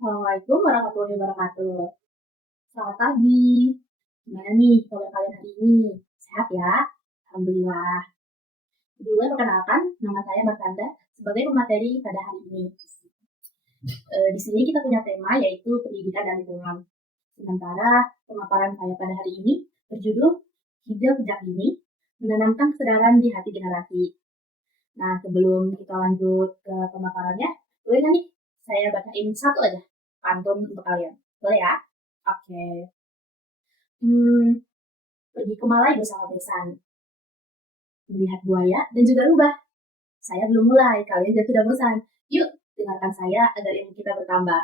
Assalamualaikum warahmatullahi wabarakatuh. Selamat pagi. Gimana nih kabar kalian hari ini? Sehat ya? Alhamdulillah. Dulu perkenalkan, nama saya Martanda sebagai pemateri pada hari ini. Di sini kita punya tema yaitu pendidikan dan lingkungan. Sementara pemaparan saya pada hari ini berjudul Hijau Sejak Dini, menanamkan kesadaran di hati generasi. Nah, sebelum kita lanjut ke pemaparannya, boleh nggak nih saya bacain satu aja pantun untuk kalian? Boleh ya? Oke. Pergi ke Malai bersama besan, melihat buaya dan juga rubah. Saya belum mulai, kalian sudah bosan. Yuk, dengarkan saya agar ilmu kita bertambah.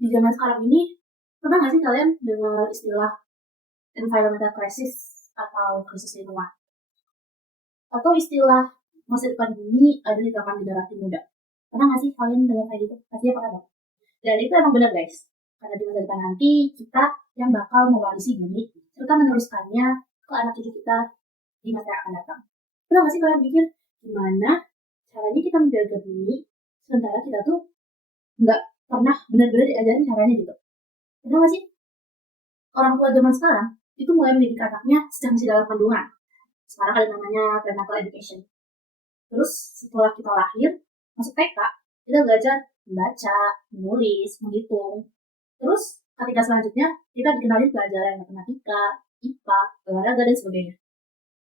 Di zaman sekarang ini, pernah nggak sih kalian dengar istilah environmental crisis atau krisis lingkungan? Atau istilah masa depan bumi ada di tangan generasi muda? Pernah nggak sih kalian dengar kayak gitu? Pastinya pernah dong. Dan itu emang benar guys. Karena di masa depan nanti kita yang bakal mewarisi bumi serta meneruskannya ke anak cucu kita di masa yang akan datang. Pernah nggak sih kalian pikir gimana caranya kita menjaga bumi sementara kita tuh nggak pernah benar-benar diajarin caranya gitu? Pernah nggak sih orang tua zaman sekarang itu mulai mendidik anaknya sejak masih dalam kandungan? Sekarang ada namanya prenatal education. Terus setelah kita lahir masuk TK, kita belajar membaca, menulis, menghitung. Terus ketika selanjutnya kita dikenalin pelajaran matematika, IPA, olahraga dan sebagainya.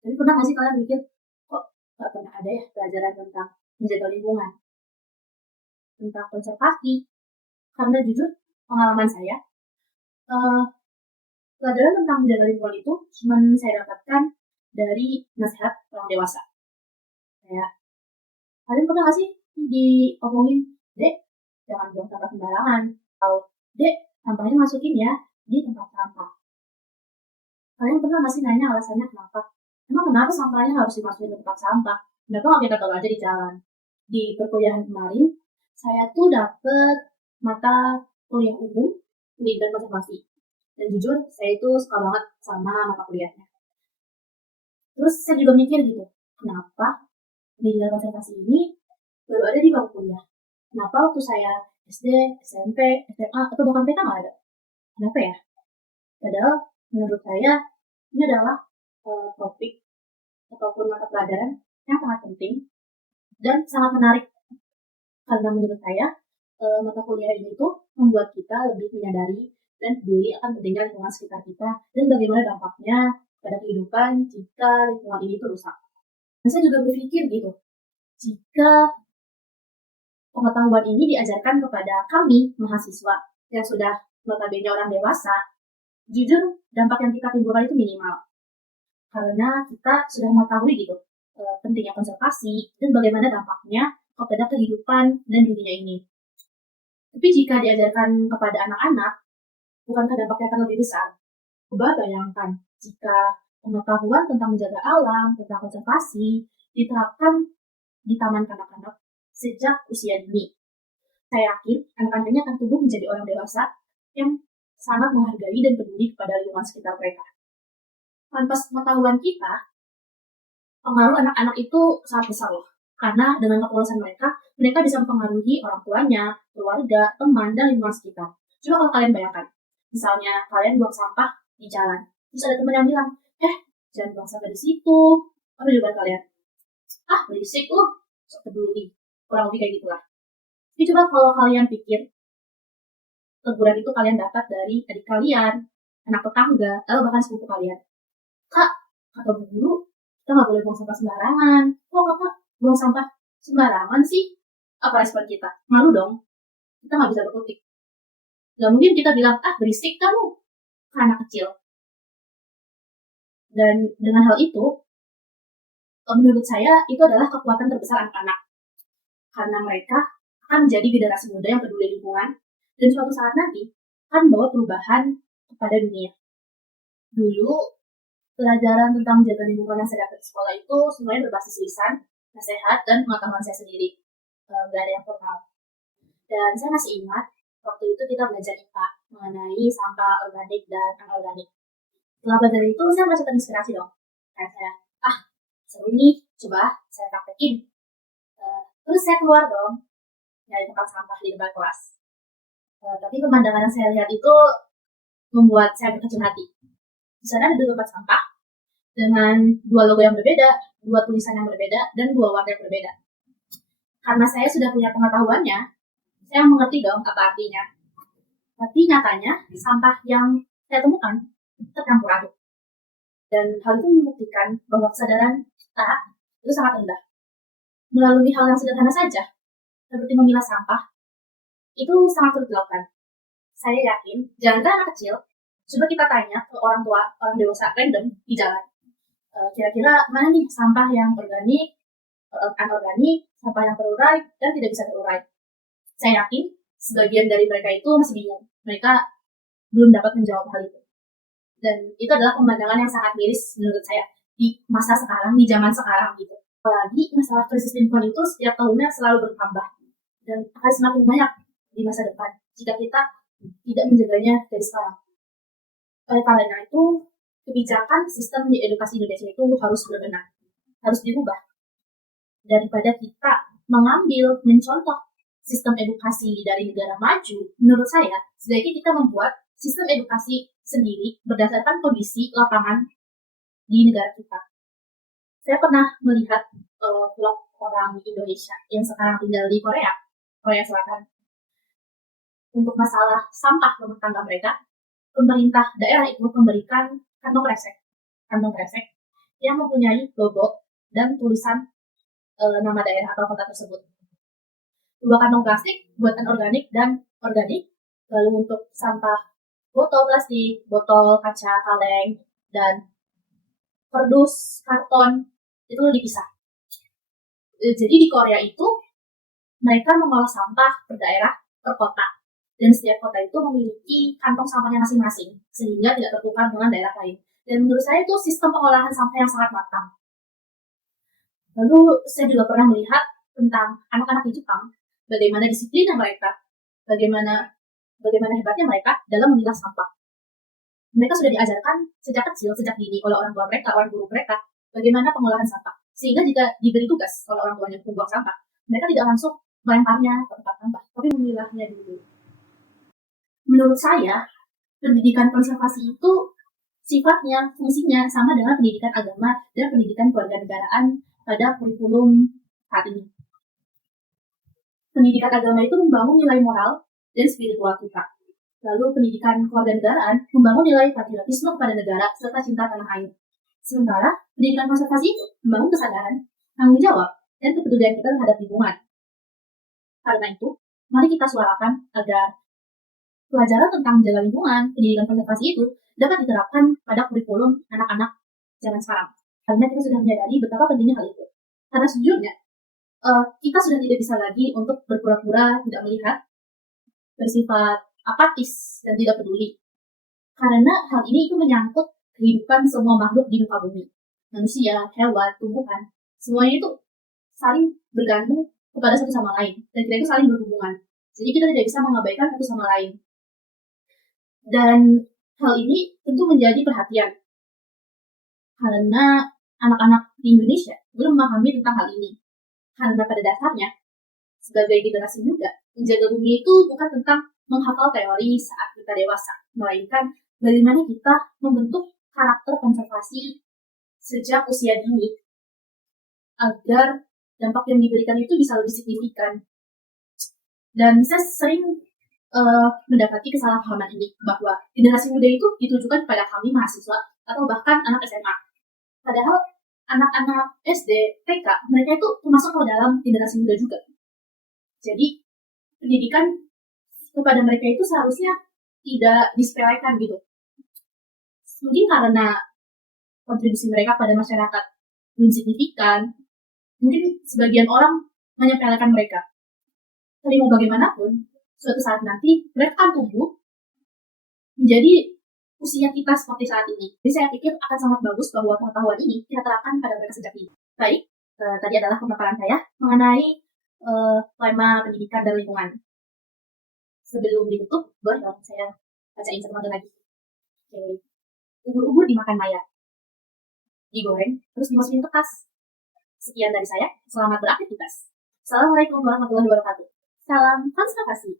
Tapi pernah nggak sih kalian mikir, kok nggak pernah ada ya pelajaran tentang menjaga lingkungan, tentang konservasi? Karena jujur, pengalaman saya, pelajaran tentang menjaga lingkungan itu cuma saya dapatkan dari nasihat orang dewasa. Kayak, kalian pernah nggak sih diomongin, Dek, jangan buang sampah sembarangan. Atau, Dek, sampahnya masukin ya di tempat sampah. Kalian pernah nggak sih nanya alasannya kenapa? Emang kenapa sampahnya harus dimasukin ke tempat sampah? Kenapa nggak kita taruh aja di jalan? Di perkuliahan kemarin, saya tuh dapet mata kuliah umum pendidikan konservasi. Dan jujur, saya itu suka banget sama mata kuliahnya. Terus saya juga mikir gitu, kenapa pendidikan konservasi ini baru ada di bangku kuliah? Kenapa waktu saya SD, SMP, SMA, atau bahkan TK nggak ada? Kenapa ya? Padahal menurut saya ini adalah topik ataupun mata pelajaran yang sangat penting dan sangat menarik. Karena menurut saya mata kuliah ini tuh membuat kita lebih menyadari dan peduli akan pentingnya lingkungan sekitar kita dan bagaimana dampaknya pada kehidupan jika lingkungan ini tuh rusak. Dan saya juga berpikir gitu, jika pengetahuan ini diajarkan kepada kami mahasiswa yang sudah notabene orang dewasa, jujur dampak yang kita timbulkan itu minimal. Karena kita sudah mengetahui gitu pentingnya konservasi dan bagaimana dampaknya kepada kehidupan dan dunia ini. Tapi jika diajarkan kepada anak-anak, bukankah dampaknya akan lebih besar? Coba bayangkan jika pengetahuan tentang menjaga alam, tentang konservasi, diterapkan di taman kanak-kanak sejak usia dini. Saya yakin anak-anaknya akan tumbuh menjadi orang dewasa yang sangat menghargai dan peduli kepada lingkungan sekitar mereka. Tanpa pengetahuan kita, pengaruh anak-anak itu sangat besar loh. Karena dengan kepolosan mereka, mereka bisa mempengaruhi orang tuanya, keluarga, teman, dan lingkungan sekitar. Coba kalau kalian bayangkan, misalnya kalian buang sampah di jalan, terus ada teman yang bilang, jangan buang sampah di situ. Apa jawaban kalian? Berisik lu, sok peduli. Kurang lebih kayak gitulah. Tapi coba kalau kalian pikir, teguran itu kalian dapat dari adik kalian, anak tetangga, atau bahkan sepupu kalian. Kak, kata bu guru, kita nggak boleh buang sampah sembarangan. Kok kakak buang sampah sembarangan sih? Apa respon kita? Malu dong. Kita nggak bisa berkutik. Nggak mungkin kita bilang, berisik kamu, ke anak kecil. Dan dengan hal itu, menurut saya itu adalah kekuatan terbesar anak-anak. Karena mereka akan menjadi generasi muda yang peduli lingkungan, dan suatu saat nanti akan membawa perubahan kepada dunia. Dulu, pelajaran tentang menjaga lingkungan yang saya dapat di sekolah itu semuanya berbasis lisan, nasihat, dan pengetahuan saya sendiri. Gak ada yang formal. Dan saya masih ingat, waktu itu kita belajar IPA mengenai sampah organik dan anorganik. Setelah belajar itu, saya merasa terinspirasi dong. Kayak saya, seru nih, coba saya praktekin. Terus saya keluar dong, dari tempat sampah di depan kelas. Tapi pemandangan yang saya lihat itu membuat saya berkecil hati. Di sana ada 2 tempat sampah dengan 2 logo yang berbeda, 2 tulisan yang berbeda, dan 2 warna yang berbeda. Karena saya sudah punya pengetahuannya, saya mengerti dong apa artinya. Tapi nyatanya, sampah yang saya temukan tercampur aduk. Dan hal itu membuktikan bahwa kesadaran kita itu sangat rendah. Melalui hal yang sederhana saja, seperti memilah sampah, itu sangat sulit dilakukan. Saya yakin, jangan anak kecil, coba kita tanya ke orang tua, orang dewasa random di jalan. Kira-kira mana nih sampah yang organik, anorganik, sampah yang terurai, dan tidak bisa terurai. Saya yakin sebagian dari mereka itu masih bingung. Mereka belum dapat menjawab hal itu. Dan itu adalah pemandangan yang sangat miris menurut saya di masa sekarang, di zaman sekarang gitu. Apalagi masalah krisis lingkungan itu setiap tahunnya selalu bertambah dan akan semakin banyak di masa depan jika kita tidak menjaganya dari sekarang. Oleh karena itu, kebijakan sistem di edukasi Indonesia itu harus berbenah, harus dirubah. Daripada kita mencontoh sistem edukasi dari negara maju, menurut saya, sebaiknya kita membuat sistem edukasi sendiri berdasarkan kondisi lapangan di negara kita. Saya pernah melihat vlog orang Indonesia yang sekarang tinggal di Korea Selatan. Untuk masalah sampah rumah tangga mereka, pemerintah daerah itu memberikan kantong kresek yang mempunyai logo dan tulisan nama daerah atau kota tersebut. 2 kantong plastik buatan organik dan organik. Lalu untuk sampah botol plastik, botol kaca kaleng, dan kardus, karton, itu dipisah. Jadi di Korea itu, mereka mengolah sampah per daerah, per kota. Dan setiap kota itu memiliki kantong sampahnya masing-masing, sehingga tidak tertukar dengan daerah lain. Dan menurut saya itu sistem pengolahan sampah yang sangat matang. Lalu saya juga pernah melihat tentang anak-anak di Jepang, bagaimana disiplinnya mereka, bagaimana hebatnya mereka dalam memilah sampah. Mereka sudah diajarkan sejak kecil, sejak dini oleh orang tua mereka, orang guru mereka, bagaimana pengolahan sampah. Sehingga jika diberi tugas oleh orang tuanya untuk membuang sampah, mereka tidak langsung melemparnya ke tempat sampah, tapi memilahnya dulu. Menurut saya, pendidikan konservasi itu sifatnya, fungsinya sama dengan pendidikan agama dan pendidikan kewarganegaraan pada kurikulum saat ini. Pendidikan agama itu membangun nilai moral dan spiritual kita. Lalu pendidikan kewarganegaraan membangun nilai patriotisme kepada negara serta cinta tanah air. Sementara pendidikan konservasi itu membangun kesadaran, tanggung jawab, dan kepedulian kita terhadap lingkungan. Karena itu, mari kita suarakan agar pelajaran tentang menjaga lingkungan, pendidikan konservasi itu dapat diterapkan pada kurikulum anak-anak zaman sekarang. Karena kita sudah menyadari betapa pentingnya hal itu. Karena sejujurnya, kita sudah tidak bisa lagi untuk berpura-pura tidak melihat, bersifat apatis dan tidak peduli. Karena hal ini itu menyangkut kehidupan semua makhluk di muka bumi. Manusia, hewan, tumbuhan, semuanya itu saling bergantung kepada satu sama lain. Dan kita itu saling berhubungan. Jadi kita tidak bisa mengabaikan satu sama lain. Dan hal ini tentu menjadi perhatian. Karena anak-anak di Indonesia belum memahami tentang hal ini. Karena pada dasarnya, sebagai generasi muda, menjaga bumi itu bukan tentang menghafal teori saat kita dewasa, melainkan bagaimana kita membentuk karakter konservasi sejak usia dini agar dampak yang diberikan itu bisa lebih signifikan. Dan saya sering mendapati kesalahpahaman ini bahwa generasi muda itu ditujukan kepada kami mahasiswa atau bahkan anak SMA. Padahal anak-anak SD, TK, mereka itu termasuk ke dalam generasi muda juga. Jadi pendidikan kepada mereka itu seharusnya tidak disepelekan gitu. Mungkin karena kontribusi mereka pada masyarakat belum signifikan, mungkin sebagian orang menyepelekan mereka. Tapi mau bagaimanapun, suatu saat nanti mereka akan tumbuh menjadi usia kita seperti saat ini. Jadi saya pikir akan sangat bagus bahwa pengetahuan ini kita terapkan pada mereka sejak dini. Baik, tadi adalah pemaparan saya mengenai tema pendidikan dan lingkungan. Sebelum ditutup, boleh dong saya bacain satu lagi. Oke. Ubur-ubur dimakan Maya. Digoreng, terus dimasukin ke tas. Sekian dari saya, selamat beraktivitas. Assalamualaikum warahmatullahi wabarakatuh. Salam konservasi.